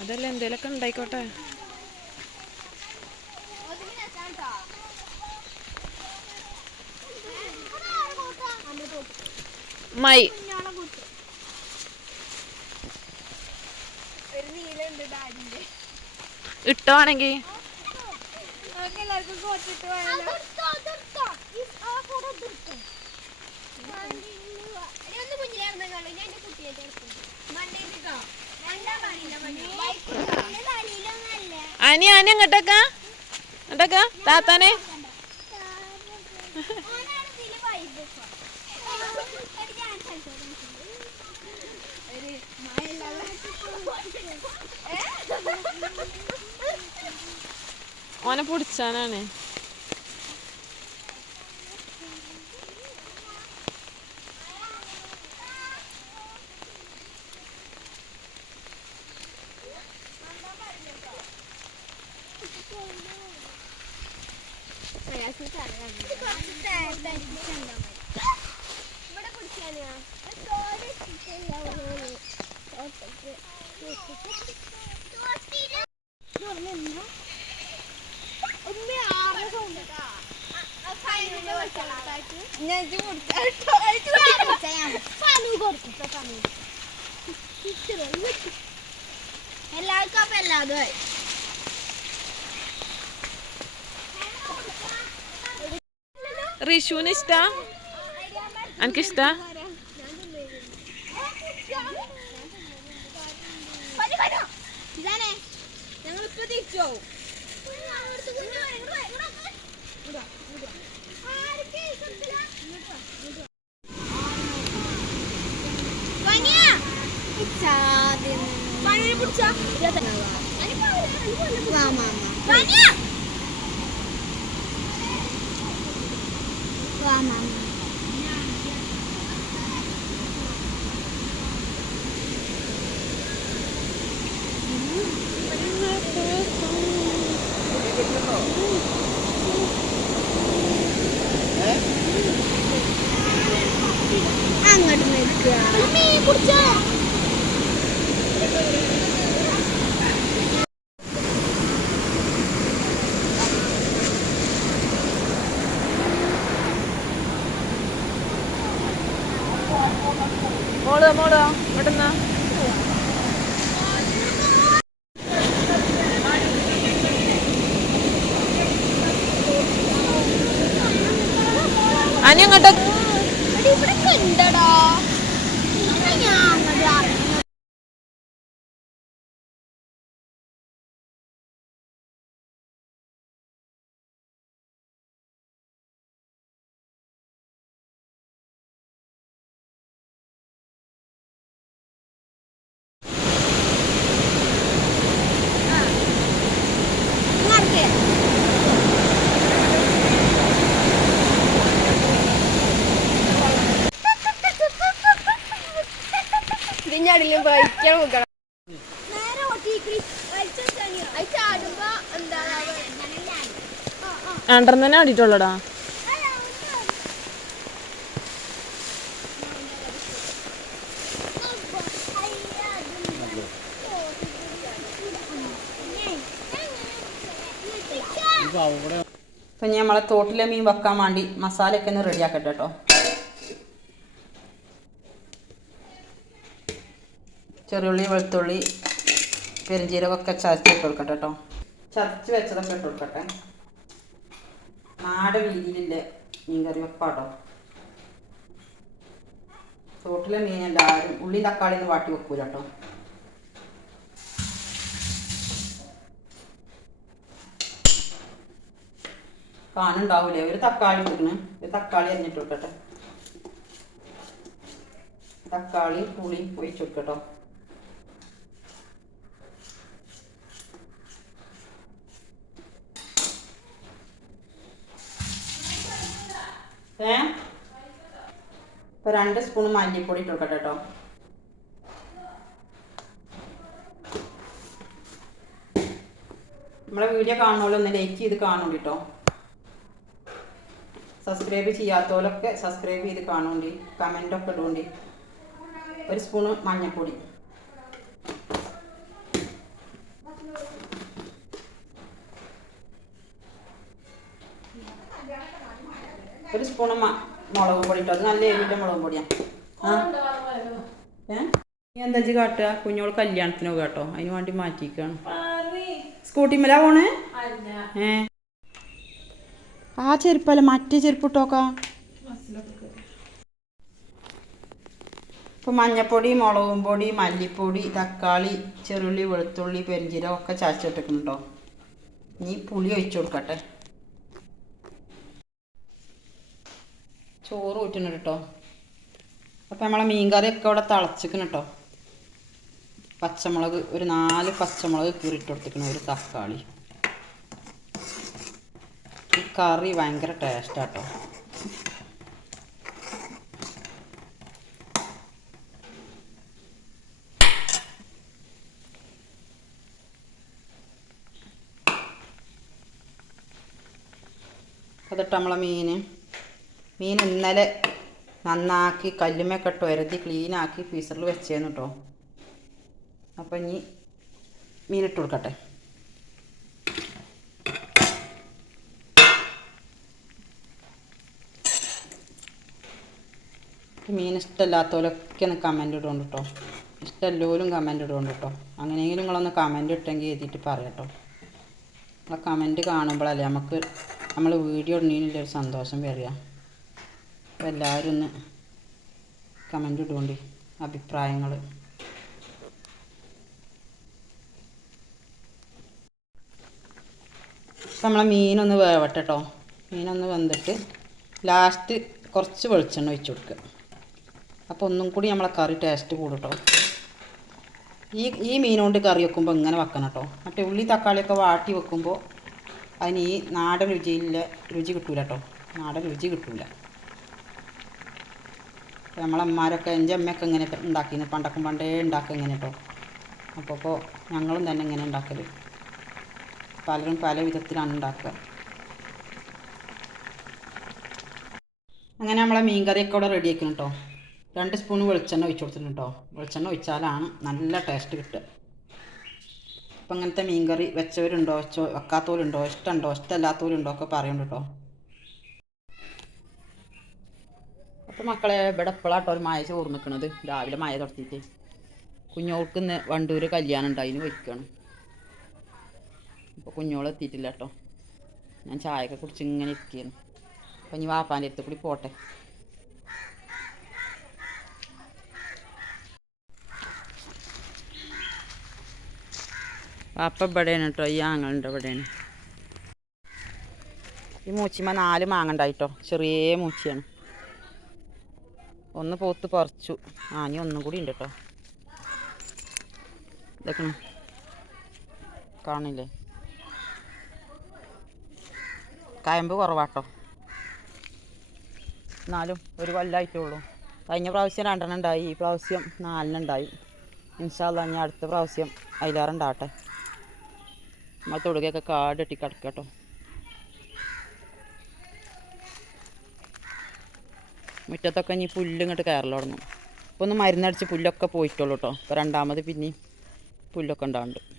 അതല്ല എന്തേലൊക്കെ ഉണ്ടായിക്കോട്ടെ. മൈ ഇട്ടോണെങ്കി അനി അനി അങ്ങോട്ടേക്കാ അങ്ങോട്ടേക്കാ താത്താനെ ഓനെ പിടിച്ചാനാണ്. എല്ലാവർക്കും അപ്പൊ എല്ലാതും റിഷുവിന് ഇഷ്ടാ? എനിക്കിഷ്ടാ. ഞങ്ങളിപ്പോ തിരിച്ചോ അങ്ങോട്ട് നിൽക്കുക. മോളോ മോളോ ഇവിടുന്ന് അനി അങ്ങോട്ട് ഉണ്ടടാ. ഇതിഞ്ഞടിലും വഹിക്കാൻ നോക്കണം. രണ്ടെണ്ണം തന്നെ ആടിയിട്ടുള്ളടാ. ഇപ്പം ഞാൻ നമ്മളെ തോട്ടിലെ മീൻ വെക്കാൻ വേണ്ടി മസാലയൊക്കെ ഒന്ന് റെഡിയാക്കട്ടെ കേട്ടോ. ചെറുള്ളി വെളുത്തുള്ളി പെരുംജീരകമൊക്കെ ചതച്ചിട്ട് കൊടുക്കട്ടെ കേട്ടോ. ചതച്ച് വെച്ചതൊക്കെ ഇട്ട് കൊടുക്കട്ടെ. നാടൻ രീതിയിലില്ലേ മീൻ കറി വെപ്പാട്ടോ. തോട്ടിലെ മീൻ എല്ലാവരും ഉള്ളി തക്കാളി ഒന്ന് വാട്ടി വെക്കൂല കേട്ടോ. കാണുണ്ടാവൂലേ ഒരു തക്കാളി ഇട്ടിക്കണ്. ഒരു തക്കാളി അരിഞ്ഞിട്ട് കൊടുക്കട്ടെ. തക്കാളി പുളി ഒഴിച്ചു കൊടുക്കട്ടോ. ഇപ്പോൾ 2 സ്പൂൺ മല്ലിപ്പൊടി ഇട്ട് കൊടുക്കട്ടെ കേട്ടോ. നമ്മളെ വീഡിയോ കാണുന്നോളൂ ഒന്ന് ലൈക്ക് ചെയ്ത് കാണുന്നുണ്ട് കേട്ടോ. സബ്സ്ക്രൈബ് ചെയ്യാത്തവരൊക്കെ സബ്സ്ക്രൈബ് ചെയ്ത് കാണുന്നുണ്ട്. കമൻറ്റൊക്കെ ഇടുന്നുണ്ട്. 1 സ്പൂണ് മഞ്ഞൾപ്പൊടി. ഒരു സ്പൂണ് മുളക് പൊടി ഇട്ടോ. അത് നല്ല എരിവിട്ട മുളക് പൊടിയാണ്. ആ നീ എന്താ കാട്ടുക? കുഞ്ഞോൾ കല്യാണത്തിന് പോകുക കേട്ടോ. അതിന് വേണ്ടി മാറ്റിക്കാണ്. സ്കൂട്ടിമേലാ പോണ്? ആ ചെരുപ്പല്ല, മറ്റേ ചെരുപ്പ് ഇട്ടോക്കാം. ഇപ്പം മഞ്ഞപ്പൊടി, മുളകും പൊടി, മല്ലിപ്പൊടി, തക്കാളി, ചെറുള്ളി, വെളുത്തുള്ളി, പെരിഞ്ചീരകം ഒക്കെ ചതച്ചിട്ടിരിക്കുന്നുണ്ടോ. ഇനി പുളി ഒഴിച്ചു കൊടുക്കട്ടെ. ചോറ് ഊറ്റണം കേട്ടോ. അപ്പം നമ്മളെ മീൻകറിയൊക്കെ ഇവിടെ തിളച്ചിക്കണം കേട്ടോ. പച്ചമുളക് ഒരു 4 പച്ചമുളക് കീറിയിട്ട് കൊടുത്തിക്കണം. ഒരു തക്കാളി. ഈ കറി ഭയങ്കര ടേസ്റ്റാട്ടോ. അതിട്ട് നമ്മളെ മീൻ ഇന്നലെ നന്നാക്കി കല്ലുമ്മയൊക്കെ ഇട്ട് ഉരതി ക്ലീനാക്കി ഫ്രീസറിൽ വെച്ചേന്ന് കേട്ടോ. അപ്പം ഇനി മീനിട്ട് കൊടുക്കട്ടെ. മീൻ ഇഷ്ടമില്ലാത്തവരൊക്കെ ഒന്ന് കമൻറ്റ് ഇടുകൊണ്ട് കേട്ടോ. ഇഷ്ടമല്ലോലും കമൻറ്റ് ഇടുകൊണ്ട് കേട്ടോ. അങ്ങനെയെങ്കിലും നിങ്ങളൊന്ന് കമൻറ്റ് ഇട്ടെങ്കിൽ എഴുതിയിട്ട് പറയാം കേട്ടോ. ആ കമൻറ്റ് കാണുമ്പോഴല്ലേ നമുക്ക് നമ്മൾ വീഡിയോ ഇടുന്നതിനുള്ളൊരു സന്തോഷം വരിക. അപ്പോൾ എല്ലാവരും ഒന്ന് കമൻറ്റ് ഇടുകൊണ്ട് അഭിപ്രായങ്ങൾ. അപ്പം നമ്മളെ മീനൊന്ന് വേവട്ടെ കേട്ടോ. മീനൊന്ന് വെന്തിട്ട് ലാസ്റ്റ് കുറച്ച് വെളിച്ചെണ്ണ ഒഴിച്ച് കൊടുക്കുക. അപ്പോൾ ഒന്നും കൂടി നമ്മളെ കറി ടേസ്റ്റ് കൂടും കേട്ടോ. ഈ മീൻ കൊണ്ട് കറി വെക്കുമ്പോൾ ഇങ്ങനെ വെക്കണം കേട്ടോ. മറ്റേ ഉള്ളി തക്കാളിയൊക്കെ വാട്ടി വെക്കുമ്പോൾ അതിന് ഈ നാടൻ രുചി കിട്ടൂല കേട്ടോ. നാടൻ രുചി കിട്ടൂല. നമ്മളമ്മമാരൊക്കെ എൻ്റെ അമ്മയൊക്കെ ഇങ്ങനെ ഉണ്ടാക്കിയിരുന്നു. പണ്ടേ ഉണ്ടാക്കുക ഇങ്ങനെ കേട്ടോ. അപ്പോൾ ഞങ്ങളും തന്നെ ഇങ്ങനെ ഉണ്ടാക്കൽ. പലരും പല വിധത്തിലാണ് ഉണ്ടാക്കുക. അങ്ങനെ നമ്മളെ മീൻ കറിയൊക്കെ ഇവിടെ റെഡി ആക്കണം കേട്ടോ. 2 സ്പൂൺ വെളിച്ചെണ്ണ ഒഴിച്ച് കൊടുത്തിട്ടുണ്ട് കേട്ടോ. വെളിച്ചെണ്ണ ഒഴിച്ചാലാണ് നല്ല ടേസ്റ്റ് കിട്ടുക. അപ്പം അങ്ങനത്തെ മീൻ കറി വെച്ചവരുണ്ടോ, വെക്കാത്തവരുണ്ടോ, ഇഷ്ടമുണ്ടോ, ഇഷ്ടമല്ലാത്തവരുണ്ടോ ഒക്കെ പറയുന്നുണ്ട് കേട്ടോ. അപ്പോൾ മക്കളെ ഇവിടെ എപ്പോഴാട്ടോ ഒരു മഴ ചോറ് നിൽക്കണത്. രാവിലെ മഴ തുടത്തിയിട്ട് കുഞ്ഞോൾക്ക് ഇന്ന് വണ്ടൂർ കല്യാണം ഉണ്ട്. അതിന് വയ്ക്കുകയാണ്. അപ്പോൾ കുഞ്ഞോൾ എത്തിയിട്ടില്ല കേട്ടോ. ഞാൻ ചായയൊക്കെ കുടിച്ച് ഇങ്ങനെ ഇരിക്കുകയാണ്. അപ്പം ഇനി വാപ്പാൻ്റെ അടുത്ത് കൂടി പോട്ടെ. വാപ്പ ഇവിടെയാണ് കേട്ടോ. ഈ ആങ്ങളുണ്ട് ഇവിടെയാണ്. ഈ മൂച്ചിമ്മ 4 മാങ്ങ ഉണ്ടായിട്ടോ. ചെറിയ മൂച്ചിയാണ്. ഒന്ന് പോത്ത് പറിച്ചു. ഇനി ഒന്നും കൂടി ഉണ്ട് കേട്ടോ. ഇതൊക്കെ കാണില്ലേ, കയമ്പ് കുറവാട്ടോ. എന്നാലും ഒരു കൊല്ലമായിട്ടേ ഉള്ളൂ. കഴിഞ്ഞ പ്രാവശ്യം 2 ഉണ്ടായി. ഈ പ്രാവശ്യം 4 ഉണ്ടായി. ഇൻഷാ അല്ലാഹ് ഞാൻ അടുത്ത പ്രാവശ്യം അതിലേറെ ഉണ്ടാവട്ടെ. നമ്മൾ തൊടുകയൊക്കെ കാട് കെട്ടി കിടക്കുക കേട്ടോ. മുറ്റത്തൊക്കെ ഇനി പുല്ല് ഇങ്ങോട്ട് കയറൽ തുടങ്ങും. ഇപ്പോൾ ഒന്ന് മരുന്നടിച്ച് പുല്ലൊക്കെ പോയിട്ടുള്ളൂ കേട്ടോ. ഇപ്പോൾ രണ്ടാമത് പിന്നെയും പുല്ലൊക്കെ ഉണ്ടാവുന്നുണ്ട്.